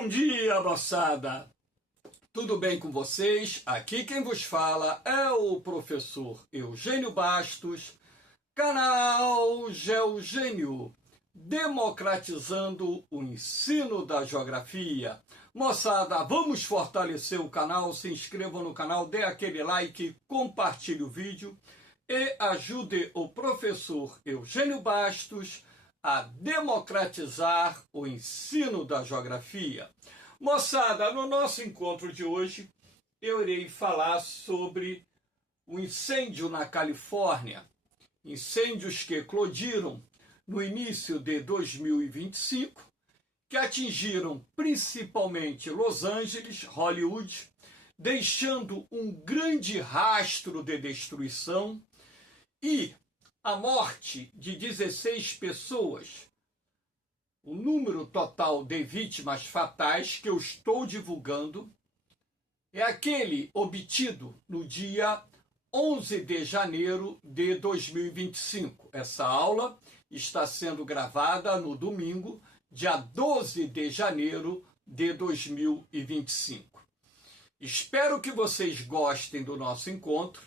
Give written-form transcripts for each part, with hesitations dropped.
Bom dia, moçada! Tudo bem com vocês? Aqui quem vos fala é o professor Eugênio Bastos, canal Geogênio, democratizando o ensino da geografia. Moçada, vamos fortalecer o canal, se inscrevam no canal, dê aquele like, compartilhe o vídeo e ajude o professor Eugênio Bastos a democratizar o ensino da geografia. Moçada, no nosso encontro de hoje, eu irei falar sobre o incêndio na Califórnia. Incêndios que eclodiram no início de 2025, que atingiram principalmente Los Angeles, Hollywood, deixando um grande rastro de destruição e a morte de 16 pessoas. O número total de vítimas fatais que eu estou divulgando é aquele obtido no dia 11 de janeiro de 2025. Essa aula está sendo gravada no domingo, dia 12 de janeiro de 2025. Espero que vocês gostem do nosso encontro.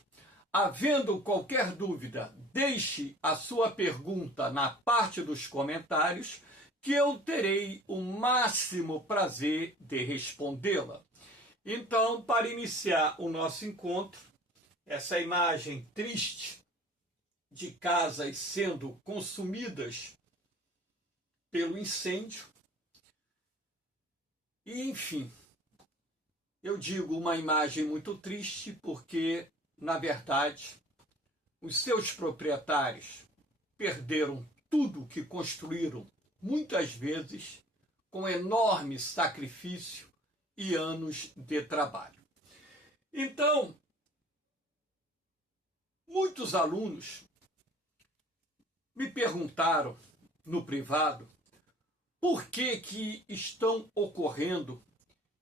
Havendo qualquer dúvida, deixe a sua pergunta na parte dos comentários, que eu terei o máximo prazer de respondê-la. Então, para iniciar o nosso encontro, essa imagem triste de casas sendo consumidas pelo incêndio, e enfim, eu digo uma imagem muito triste porque, na verdade, os seus proprietários perderam tudo que construíram, muitas vezes com enorme sacrifício e anos de trabalho. Então, muitos alunos me perguntaram no privado por que estão ocorrendo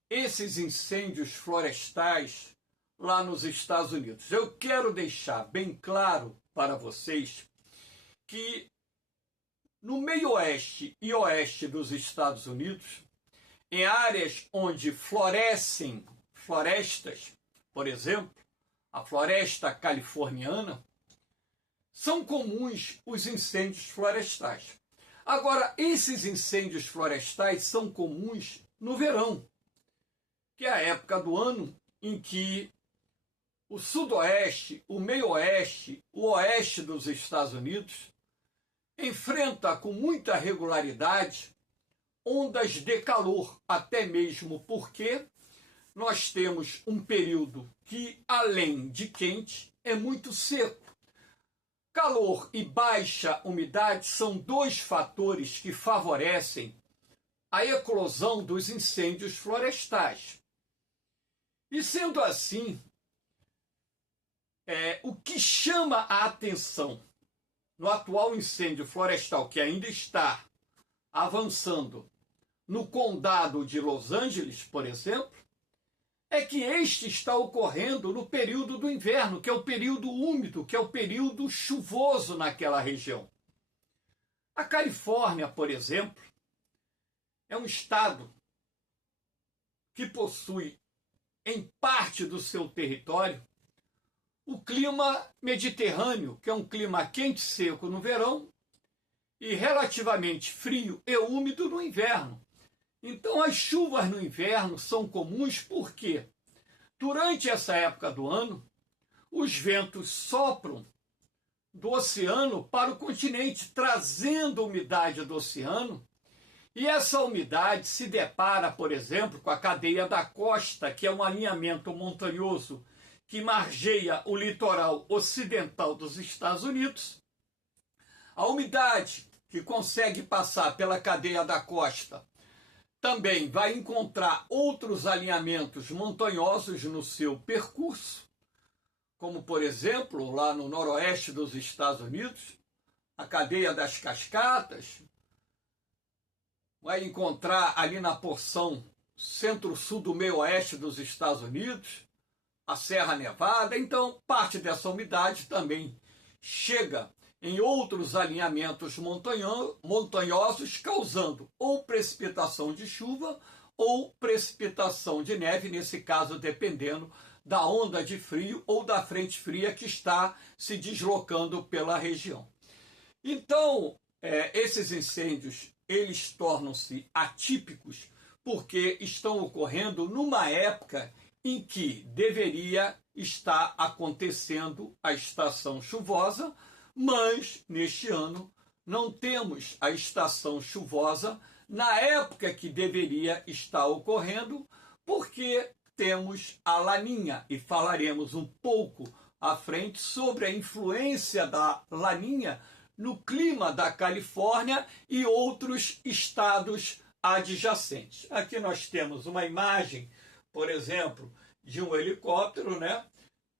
esses incêndios florestais lá nos Estados Unidos. Eu quero deixar bem claro para vocês que no meio oeste e oeste dos Estados Unidos, em áreas onde florescem florestas, por exemplo, a floresta californiana, são comuns os incêndios florestais. Agora, esses incêndios florestais são comuns no verão, que é a época do ano em que o sudoeste, o meio-oeste, o oeste dos Estados Unidos enfrenta com muita regularidade ondas de calor, até mesmo porque nós temos um período que, além de quente, é muito seco. Calor e baixa umidade são dois fatores que favorecem a eclosão dos incêndios florestais. E sendo assim, o que chama a atenção no atual incêndio florestal que ainda está avançando no condado de Los Angeles, por exemplo, é que este está ocorrendo no período do inverno, que é o período úmido, que é o período chuvoso naquela região. A Califórnia, por exemplo, é um estado que possui, em parte do seu território, o clima mediterrâneo, que é um clima quente e seco no verão e relativamente frio e úmido no inverno. Então, as chuvas no inverno são comuns porque, durante essa época do ano, os ventos sopram do oceano para o continente, trazendo umidade do oceano, e essa umidade se depara, por exemplo, com a cadeia da costa, que é um alinhamento montanhoso que margeia o litoral ocidental dos Estados Unidos. A umidade que consegue passar pela cadeia da costa também vai encontrar outros alinhamentos montanhosos no seu percurso, como, por exemplo, lá no noroeste dos Estados Unidos, a cadeia das Cascatas, vai encontrar ali na porção centro-sul do meio-oeste dos Estados Unidos, a Serra Nevada. Então, parte dessa umidade também chega em outros alinhamentos montanhosos, causando ou precipitação de chuva ou precipitação de neve, nesse caso dependendo da onda de frio ou da frente fria que está se deslocando pela região. Então, esses incêndios, eles tornam-se atípicos porque estão ocorrendo numa época em que deveria estar acontecendo a estação chuvosa, mas neste ano não temos a estação chuvosa na época que deveria estar ocorrendo, porque temos a Laninha, e falaremos um pouco à frente sobre a influência da Laninha no clima da Califórnia e outros estados adjacentes. Aqui nós temos uma imagem, por exemplo, de um helicóptero, né,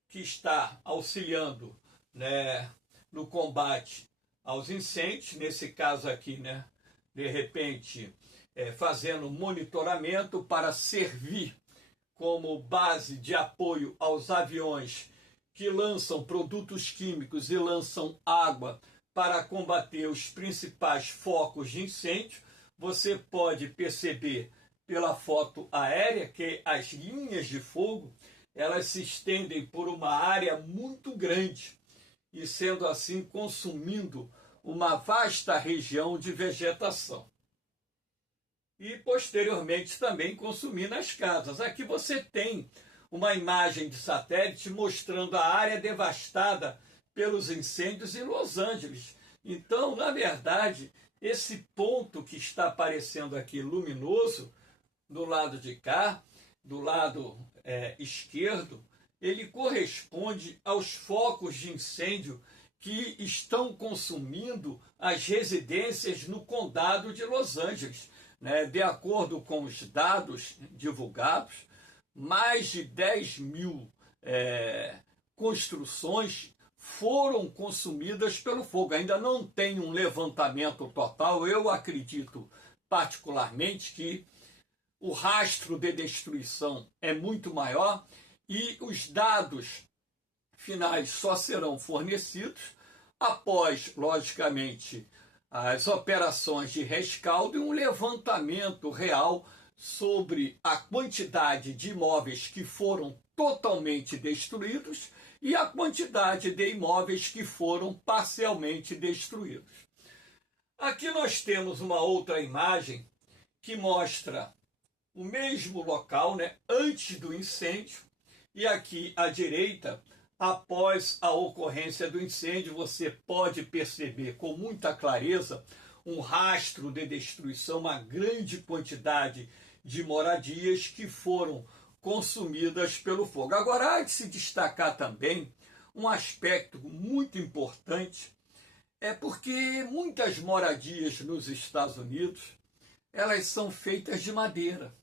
que está auxiliando, né, no combate aos incêndios, nesse caso aqui, né, de repente, fazendo monitoramento para servir como base de apoio aos aviões que lançam produtos químicos e lançam água para combater os principais focos de incêndio. Você pode perceber pela foto aérea que as linhas de fogo, elas se estendem por uma área muito grande e, sendo assim, consumindo uma vasta região de vegetação. E, posteriormente, também consumindo as casas. Aqui você tem uma imagem de satélite mostrando a área devastada pelos incêndios em Los Angeles. Então, na verdade, esse ponto que está aparecendo aqui luminoso, do lado de cá, do lado esquerdo, ele corresponde aos focos de incêndio que estão consumindo as residências no condado de Los Angeles. Né? De acordo com os dados divulgados, mais de 10.000 construções foram consumidas pelo fogo. Ainda não tem um levantamento total. Eu acredito particularmente que o rastro de destruição é muito maior e os dados finais só serão fornecidos após, logicamente, as operações de rescaldo e um levantamento real sobre a quantidade de imóveis que foram totalmente destruídos e a quantidade de imóveis que foram parcialmente destruídos. Aqui nós temos uma outra imagem que mostra o mesmo local, né, antes do incêndio, e aqui à direita, após a ocorrência do incêndio, você pode perceber com muita clareza um rastro de destruição, uma grande quantidade de moradias que foram consumidas pelo fogo. Agora, há de se destacar também um aspecto muito importante, porque muitas moradias nos Estados Unidos, elas são feitas de madeira.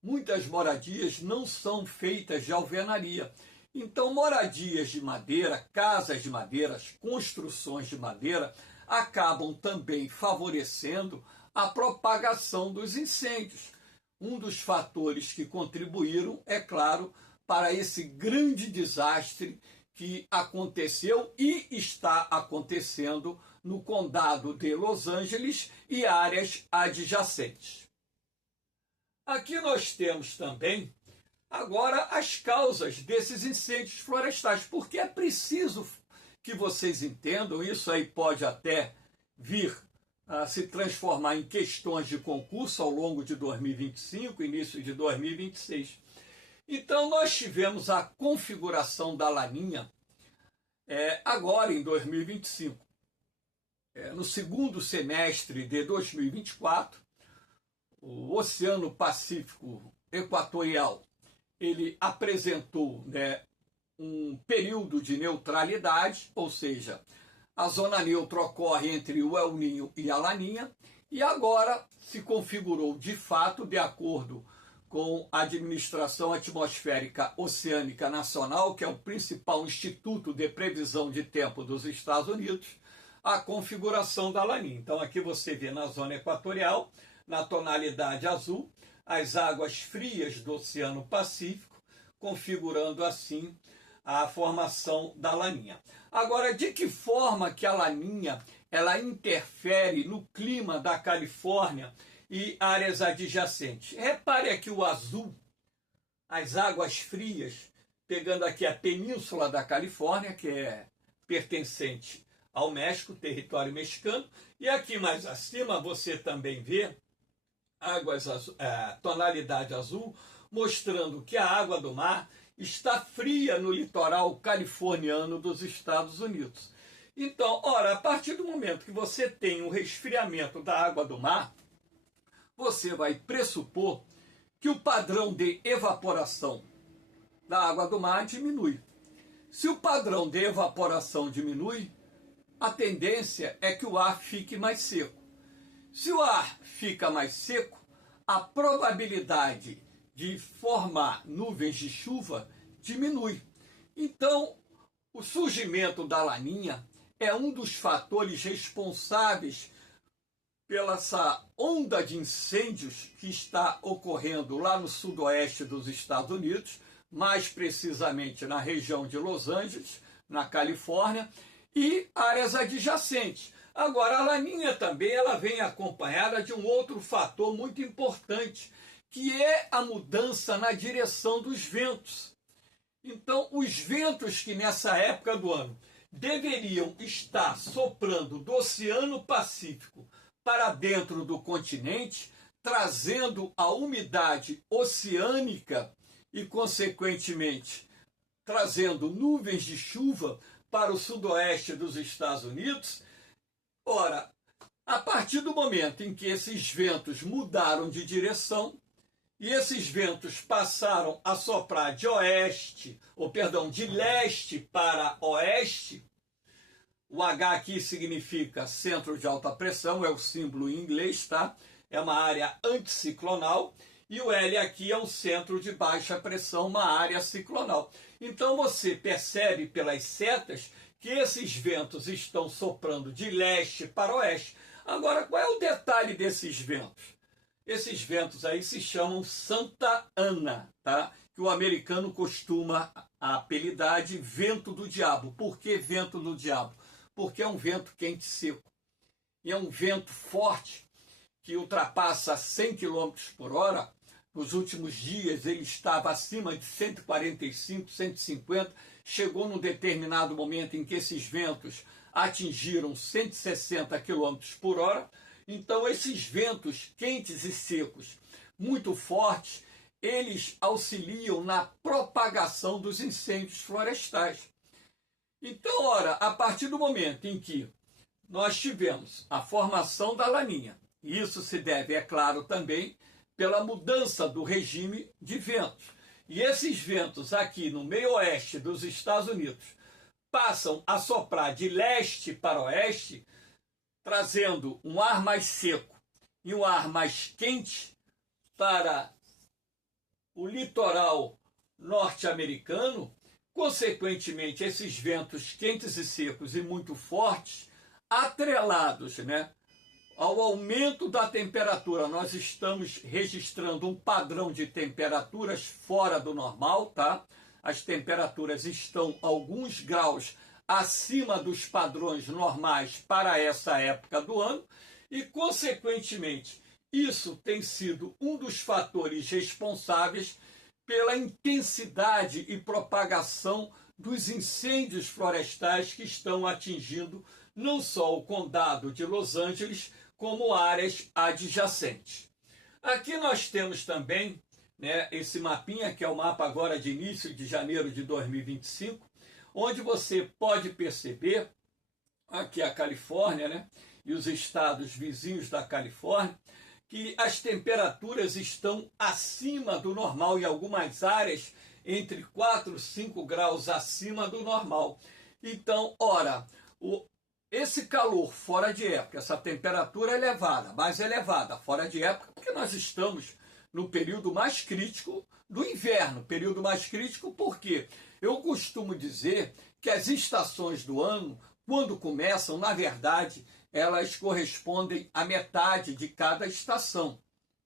Muitas moradias não são feitas de alvenaria. Então, moradias de madeira, casas de madeira, construções de madeira, acabam também favorecendo a propagação dos incêndios. Um dos fatores que contribuíram, é claro, para esse grande desastre que aconteceu e está acontecendo no condado de Los Angeles e áreas adjacentes. Aqui nós temos também agora as causas desses incêndios florestais, porque é preciso que vocês entendam, isso aí pode até vir a se transformar em questões de concurso ao longo de 2025, início de 2026. Então nós tivemos a configuração da Laninha agora em 2025. No segundo semestre de 2024, o Oceano Pacífico Equatorial ele apresentou, né, um período de neutralidade, ou seja, a zona neutra ocorre entre o El Niño e a Laninha, e agora se configurou de fato, de acordo com a Administração Atmosférica Oceânica Nacional, que é o principal instituto de previsão de tempo dos Estados Unidos, a configuração da Laninha. Então aqui você vê na zona equatorial, na tonalidade azul, as águas frias do Oceano Pacífico, configurando assim a formação da Laninha. Agora, de que forma que a Laninha ela interfere no clima da Califórnia e áreas adjacentes. Repare aqui o azul, as águas frias, pegando aqui a península da Califórnia, que é pertencente ao México, território mexicano, e aqui mais acima você também vê águas tonalidade azul, mostrando que a água do mar está fria no litoral californiano dos Estados Unidos. Então, ora, a partir do momento que você tem um resfriamento da água do mar, você vai pressupor que o padrão de evaporação da água do mar diminui. Se o padrão de evaporação diminui, a tendência é que o ar fique mais seco. Se o ar fica mais seco, a probabilidade de formar nuvens de chuva diminui. Então, o surgimento da laninha é um dos fatores responsáveis pela essa onda de incêndios que está ocorrendo lá no sudoeste dos Estados Unidos, mais precisamente na região de Los Angeles, na Califórnia, e áreas adjacentes. Agora, a laninha também ela vem acompanhada de um outro fator muito importante, que é a mudança na direção dos ventos. Então, os ventos que nessa época do ano deveriam estar soprando do Oceano Pacífico para dentro do continente, trazendo a umidade oceânica e, consequentemente, trazendo nuvens de chuva para o sudoeste dos Estados Unidos. Ora, a partir do momento em que esses ventos mudaram de direção e esses ventos passaram a soprar de de leste para oeste, o H aqui significa centro de alta pressão, é o símbolo em inglês, tá? É uma área anticiclonal, e o L aqui é um centro de baixa pressão, uma área ciclonal. Então você percebe pelas setas que esses ventos estão soprando de leste para oeste. Agora, qual é o detalhe desses ventos? Esses ventos aí se chamam Santa Ana, tá? Que o americano costuma apelidar de vento do diabo. Por que vento do diabo? Porque é um vento quente e seco. E é um vento forte que ultrapassa 100 km por hora. Nos últimos dias ele estava acima de 145, 150. Chegou num determinado momento em que esses ventos atingiram 160 km por hora. Então, esses ventos quentes e secos, muito fortes, eles auxiliam na propagação dos incêndios florestais. Então, ora, a partir do momento em que nós tivemos a formação da laninha, e isso se deve, é claro, também pela mudança do regime de ventos. E esses ventos aqui no meio oeste dos Estados Unidos passam a soprar de leste para oeste, trazendo um ar mais seco e um ar mais quente para o litoral norte-americano. Consequentemente, esses ventos quentes e secos e muito fortes, atrelados, ao aumento da temperatura, nós estamos registrando um padrão de temperaturas fora do normal, tá? As temperaturas estão alguns graus acima dos padrões normais para essa época do ano e, consequentemente, isso tem sido um dos fatores responsáveis pela intensidade e propagação dos incêndios florestais que estão atingindo não só o condado de Los Angeles, como áreas adjacentes. Aqui nós temos também esse mapinha, que é o mapa agora de início de janeiro de 2025, onde você pode perceber, aqui a Califórnia, e os estados vizinhos da Califórnia, que as temperaturas estão acima do normal, em algumas áreas entre 4 e 5 graus acima do normal. Então, ora, esse calor fora de época, essa temperatura elevada, mais elevada, fora de época, porque nós estamos no período mais crítico do inverno. Período mais crítico porque eu costumo dizer que as estações do ano, quando começam, na verdade, elas correspondem à metade de cada estação.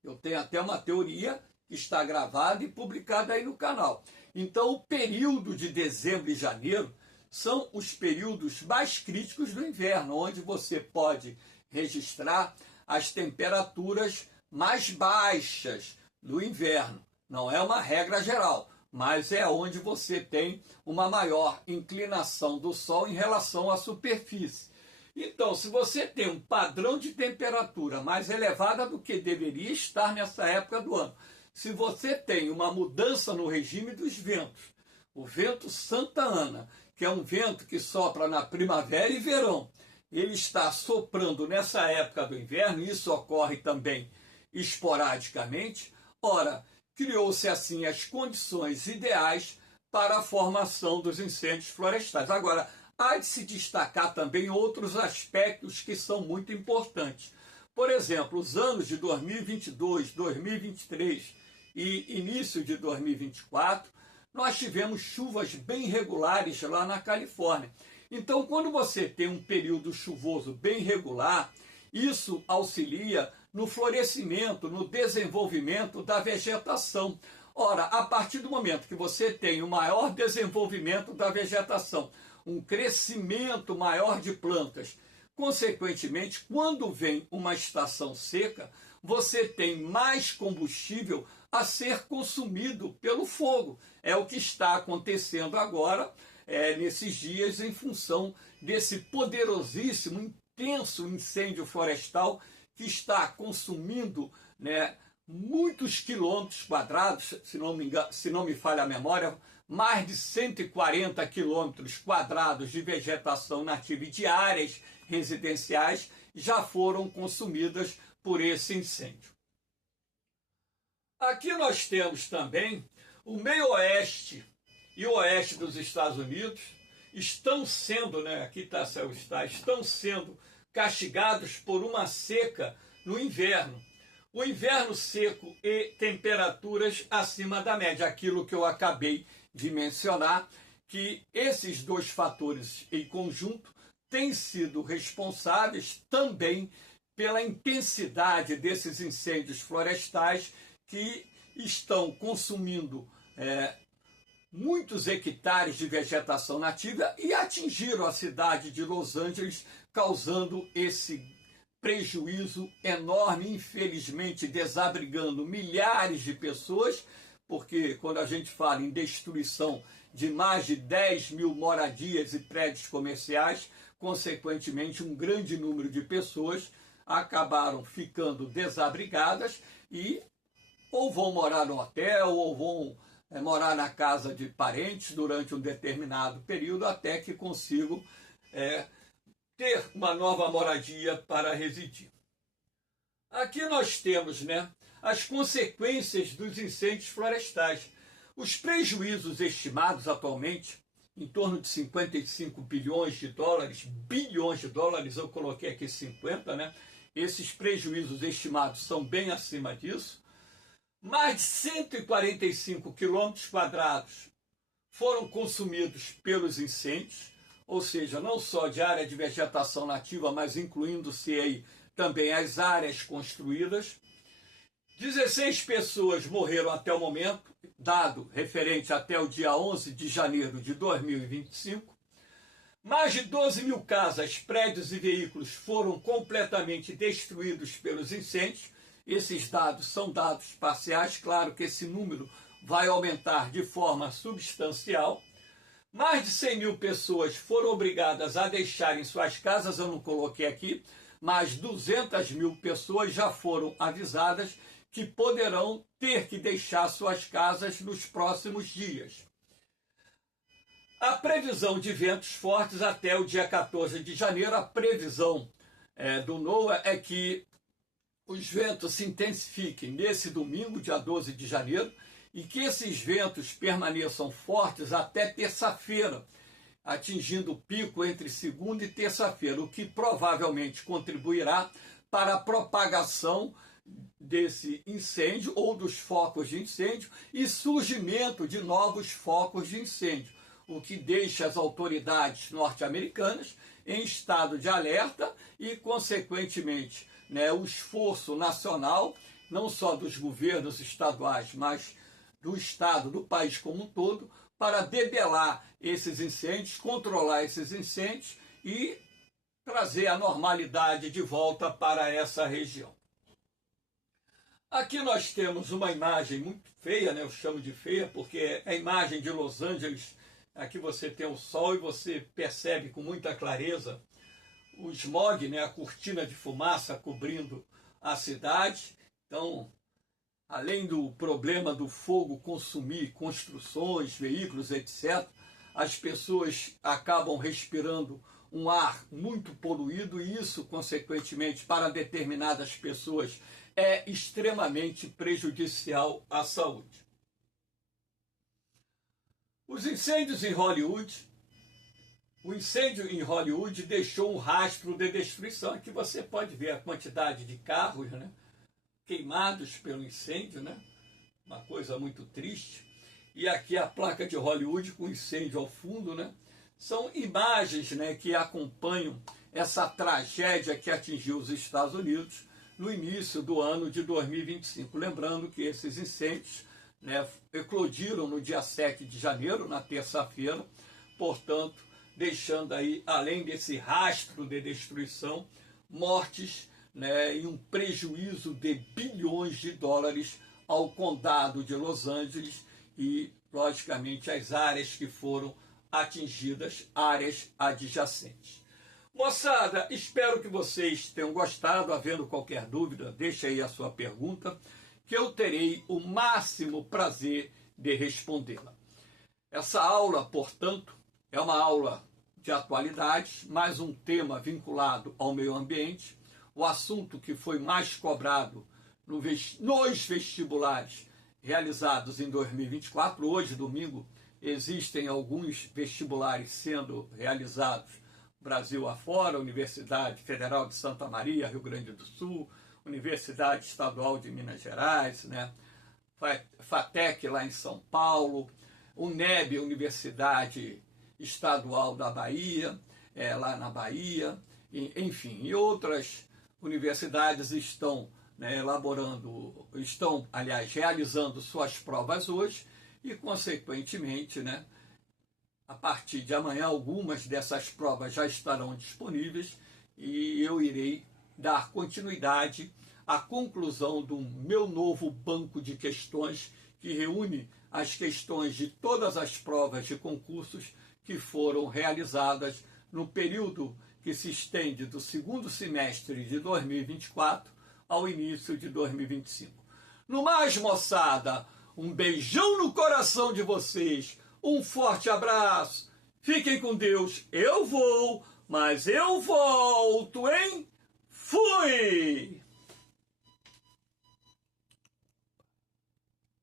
Eu tenho até uma teoria que está gravada e publicada aí no canal. Então, o período de dezembro e janeiro são os períodos mais críticos do inverno, onde você pode registrar as temperaturas mais baixas do inverno. Não é uma regra geral, mas é onde você tem uma maior inclinação do Sol em relação à superfície. Então, se você tem um padrão de temperatura mais elevada do que deveria estar nessa época do ano, se você tem uma mudança no regime dos ventos, o vento Santa Ana, que é um vento que sopra na primavera e verão, ele está soprando nessa época do inverno, isso ocorre também esporadicamente, ora, criou-se assim as condições ideais para a formação dos incêndios florestais. Agora, há de se destacar também outros aspectos que são muito importantes. Por exemplo, os anos de 2022, 2023 e início de 2024, nós tivemos chuvas bem regulares lá na Califórnia. Então, quando você tem um período chuvoso bem regular, isso auxilia no florescimento, no desenvolvimento da vegetação. Ora, a partir do momento que você tem o maior desenvolvimento da vegetação, um crescimento maior de plantas, consequentemente, quando vem uma estação seca, você tem mais combustível a ser consumido pelo fogo. É o que está acontecendo agora, nesses dias, em função desse poderosíssimo, intenso incêndio florestal que está consumindo, né, muitos quilômetros quadrados, se não me falha a memória, mais de 140 quilômetros quadrados de vegetação nativa e de áreas residenciais já foram consumidas por esse incêndio. Aqui nós temos também o meio-oeste e o oeste dos Estados Unidos estão sendo, aqui está o está, estão sendo castigados por uma seca no inverno. O inverno seco e temperaturas acima da média, aquilo que eu acabei de mencionar, que esses dois fatores em conjunto têm sido responsáveis também pela intensidade desses incêndios florestais que estão consumindo muitos hectares de vegetação nativa e atingiram a cidade de Los Angeles, causando esse prejuízo enorme, infelizmente desabrigando milhares de pessoas, porque quando a gente fala em destruição de mais de 10 mil moradias e prédios comerciais, consequentemente um grande número de pessoas acabaram ficando desabrigadas e ou vão morar no hotel ou vão morar na casa de parentes durante um determinado período até que consigam ter uma nova moradia para residir. Aqui nós temos as consequências dos incêndios florestais. Os prejuízos estimados atualmente, em torno de 55 bilhões de dólares, eu coloquei aqui 50, esses prejuízos estimados são bem acima disso. Mais de 145 quilômetros quadrados foram consumidos pelos incêndios, ou seja, não só de área de vegetação nativa, mas incluindo-se aí também as áreas construídas. 16 pessoas morreram até o momento, dado referente até o dia 11 de janeiro de 2025. Mais de 12 mil casas, prédios e veículos foram completamente destruídos pelos incêndios. Esses dados são dados parciais, claro que esse número vai aumentar de forma substancial. Mais de 100 mil pessoas foram obrigadas a deixarem suas casas, eu não coloquei aqui, mas 200 mil pessoas já foram avisadas que poderão ter que deixar suas casas nos próximos dias. A previsão de ventos fortes até o dia 14 de janeiro, a previsão do NOAA é que os ventos se intensifiquem nesse domingo, dia 12 de janeiro, e que esses ventos permaneçam fortes até terça-feira, atingindo o pico entre segunda e terça-feira, o que provavelmente contribuirá para a propagação desse incêndio ou dos focos de incêndio e surgimento de novos focos de incêndio, o que deixa as autoridades norte-americanas em estado de alerta e, consequentemente, o esforço nacional, não só dos governos estaduais, mas do Estado, do país como um todo, para debelar esses incêndios, controlar esses incêndios e trazer a normalidade de volta para essa região. Aqui nós temos uma imagem muito feia, né? Eu chamo de feia porque é a imagem de Los Angeles. Aqui você tem o sol e você percebe com muita clareza o smog, né? A cortina de fumaça cobrindo a cidade. Então, além do problema do fogo consumir construções, veículos, etc., as pessoas acabam respirando um ar muito poluído e isso, consequentemente, para determinadas pessoas, é extremamente prejudicial à saúde. Os incêndios em Hollywood, o incêndio em Hollywood deixou um rastro de destruição. Aqui você pode ver a quantidade de carros, né, queimados pelo incêndio, né, uma coisa muito triste. E aqui a placa de Hollywood com incêndio ao fundo, né, são imagens, né, que acompanham essa tragédia que atingiu os Estados Unidos no início do ano de 2025. Lembrando que esses incêndios, né, eclodiram no dia 7 de janeiro, na terça-feira, portanto, deixando aí, além desse rastro de destruição, mortes, né, e um prejuízo de bilhões de dólares ao condado de Los Angeles e, logicamente, as áreas que foram atingidas, áreas adjacentes. Moçada, espero que vocês tenham gostado. Havendo qualquer dúvida, deixe aí a sua pergunta, que eu terei o máximo prazer de respondê-la. Essa aula, portanto, é uma aula de atualidades, mais um tema vinculado ao meio ambiente, o assunto que foi mais cobrado nos vestibulares realizados em 2024. Hoje, domingo, existem alguns vestibulares sendo realizados Brasil afora, Universidade Federal de Santa Maria, Rio Grande do Sul, Universidade Estadual de Minas Gerais, né? FATEC lá em São Paulo, UNEB, Universidade Estadual da Bahia, lá na Bahia, enfim, e outras universidades estão, né, realizando suas provas hoje e, consequentemente, né, a partir de amanhã, algumas dessas provas já estarão disponíveis e eu irei dar continuidade à conclusão do meu novo banco de questões que reúne as questões de todas as provas de concursos que foram realizadas no período que se estende do segundo semestre de 2024 ao início de 2025. No mais, moçada, um beijão no coração de vocês. Um forte abraço, fiquem com Deus, eu vou, mas eu volto, hein? Fui!